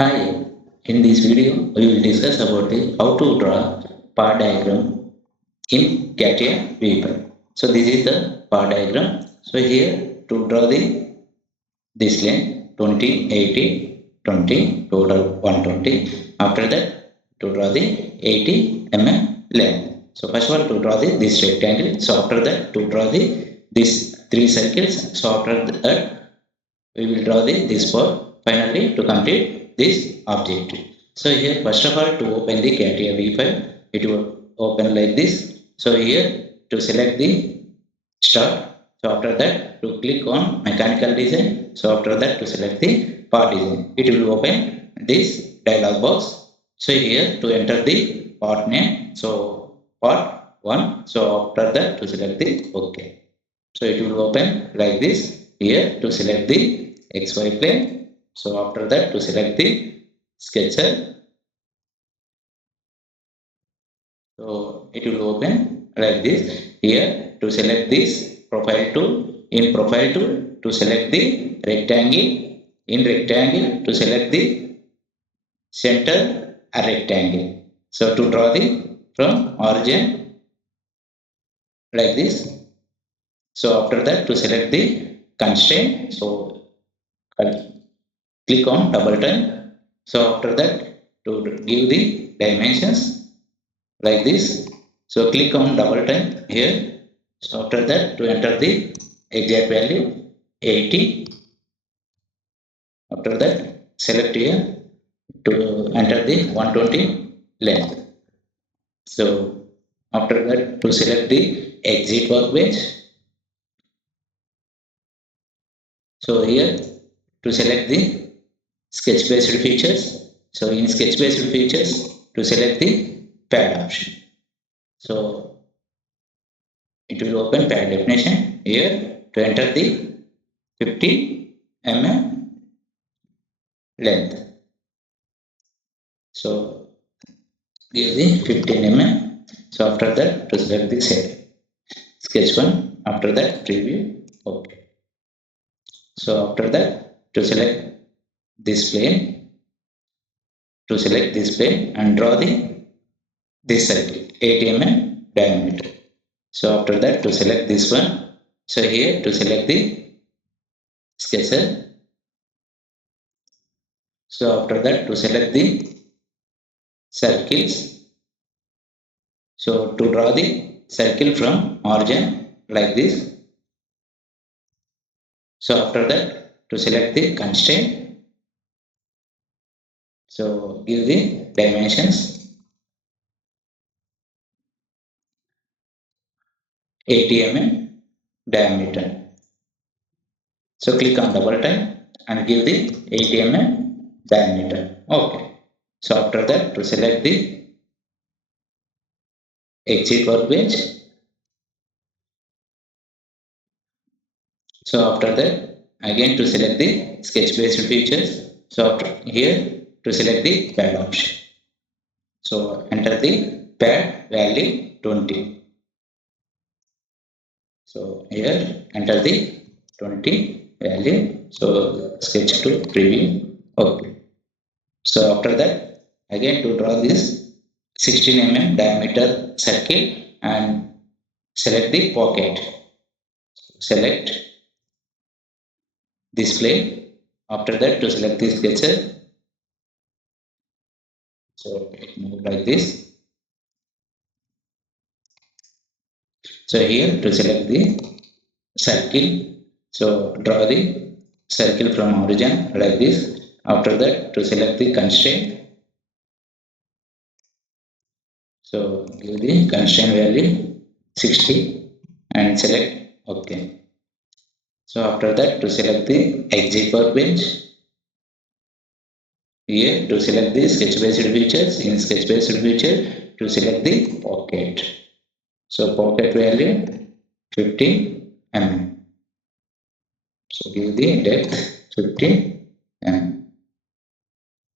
Hi, in this video we will discuss about how to draw bar diagram in CATIA V5. So this is the bar diagram. So here to draw this lane 20, 80, 20, total 120. After that to draw the 80 length. So first of all to draw this rectangle. So after that to draw this three circles. So after that we will draw this part finally to complete this objective. So here first of all to open the CATIA V5 it will open like this. So here to select the start. So after that to click on mechanical design. So after that to select the part design. It will open this dialog box. So here to enter the part name. So part 1. So after that to select the OK. So it will open like this. Here to select the XY plane. So after that to select the sketcher. So it will open like this. Here to select this profile tool. In profile tool to select the rectangle. In rectangle to select the center a rectangle. So to draw the from origin like this. So after that to select the constraint. So click on double time. So after that to give the dimensions like this. So click on double time here. So after that to enter the exact value 80. After that select here to enter the 120 length. So after that to select the exit workbench. So here to select the sketch based features. So in sketch based features to select the pad option. So it will open pad definition here to enter the 50 length. So give the 15 So after that to select the save. Sketch 1. After that preview. Okay. So after that to select this plane. To select this plane and draw this circle 80 diameter. So after that to select this one. So here to select the sketcher. So after that to select the circles. So to draw the circle from origin like this. So after that to select the constraint. So give the dimensions 80 diameter. So click on double time and give the 80 diameter. Okay. So after that to select the exit workbench. So after that again to select the sketch based features. So after here to select the pad option. So enter the pad value 20. So here enter the 20 value. So sketch to preview. Okay. So after that again to draw this 16 diameter circle and select the pocket. Select display. After that to select the sketcher. So it move like this. So here to select the circle. So draw the circle from origin like this. After that to select the constraint. So give the constraint value 60 and select OK. So after that to select the exit workbench. Here to select the sketch based features. In sketch based feature to select the pocket. So pocket value 15 So give the depth 15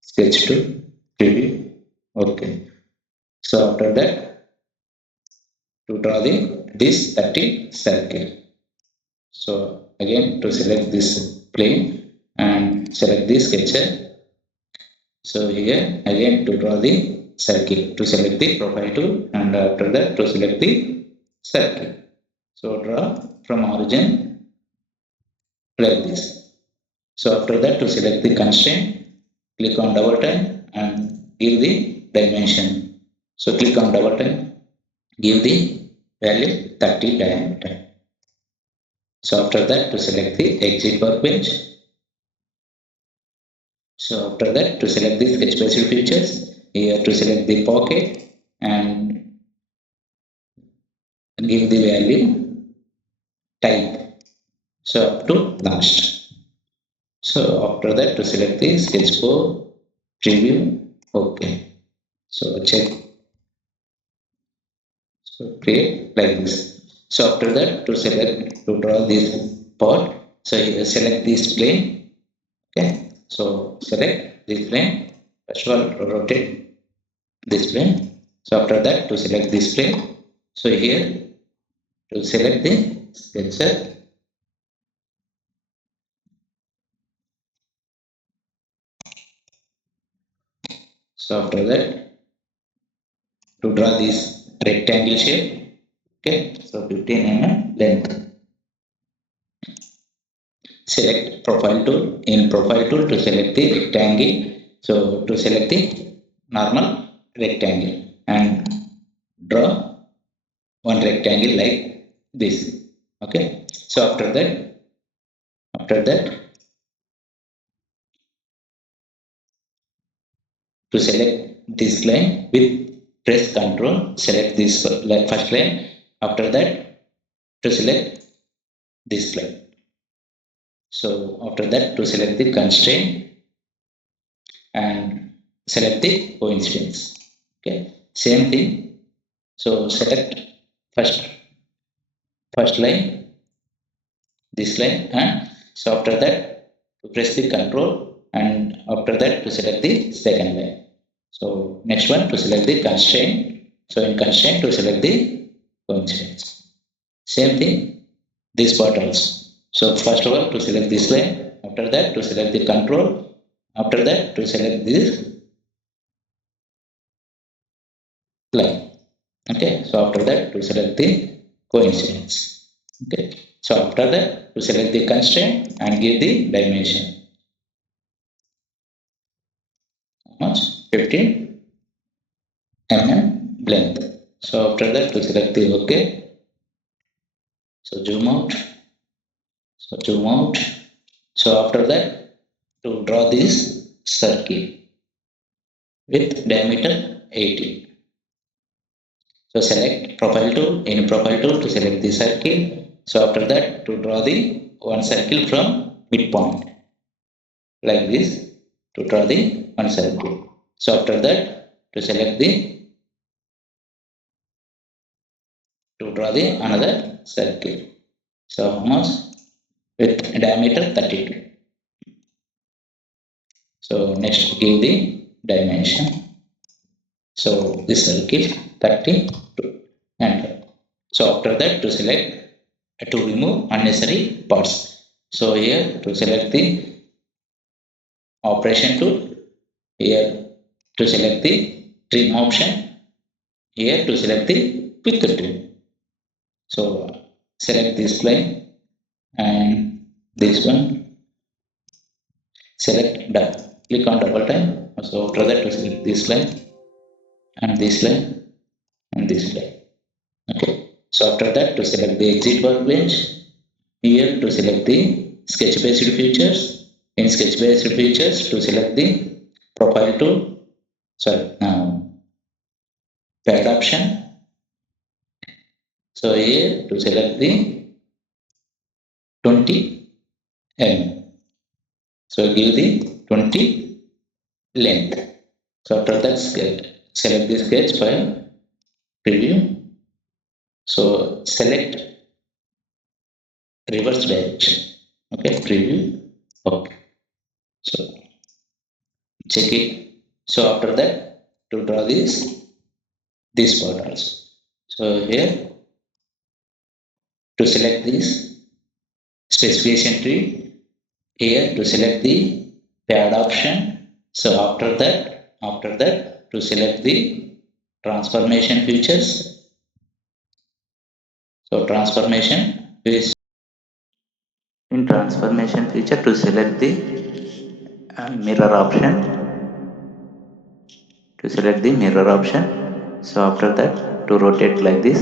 sketch to preview. Okay. So after that to draw this 30 circle. So again to select this plane and select the sketcher. So here again to draw the circle, to select the profile tool, and after that to select the circle. So draw from origin like this. So after that to select the constraint, click on double time and give the dimension. So click on double time, give the value 30 diameter. So after that to select the exit workbench. So after that to select the sketch based features, here to select the pocket and give the value type. So up to last. So after that to select the sketch 4 preview. Okay. So check. So create like this. So after that to select to draw this part. So you select this plane. Okay. So select this plane. First of all rotate this plane. So after that to select this plane. So here to select the sketcher. So after that to draw this rectangle shape. Okay. So 15 mm length. Select profile tool. In profile tool to select the rectangle. So to select the normal rectangle and draw one rectangle like this. Okay. So after that to select this line with press control, select this first line. After that to select this line. So after that to select the constraint and select the coincidence. Okay. Same thing. So select first line, this line, and so after that to press the control and after that to select the second line. So next one to select the constraint. So in constraint to select the coincidence. Same thing this part also. So first of all to select this line, after that to select the control, after that to select this line. Okay. So after that to select the coincidence. Okay. So after that to select the constraint and give the dimension. How much? 15 mm length. So after that to select the OK. So zoom out. So zoom out. So after that to draw this circle with diameter 80. So select profile tool. In profile tool to select the circle. So after that to draw the one circle from midpoint like this, to draw the one circle. So after that to select the to draw the another circle. So how much? With diameter 32. So next give the dimension. So this circle 32 and so after that to select to remove unnecessary parts. So here to select the operation tool, here to select the trim option, here to select the quick trim. So select this line and this one, select done. Click on double time. So after that to select this line and this line and this line. Okay. So after that to select the exit workbench, here to select the sketch based features. In sketch based features to select the profile tool, sorry, pad option. So here to select the 20 mm. So give the 20 length. So after that select the sketch file preview. So select reverse direction. Okay, preview. Okay. So check it. So after that to draw this part also. So here to select this specification tree, here to select the pad option. So after that to select the transformation features. So transformation is in transformation feature to select the mirror option. To select the mirror option. So after that to rotate like this.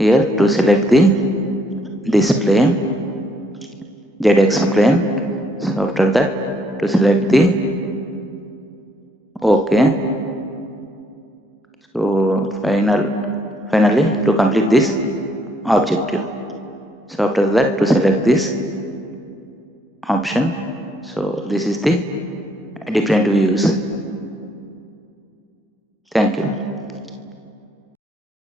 Here to select the display ZX plane. So after that to select the OK. So finally to complete this objective. So after that to select this option. So this is the different views. Thank you.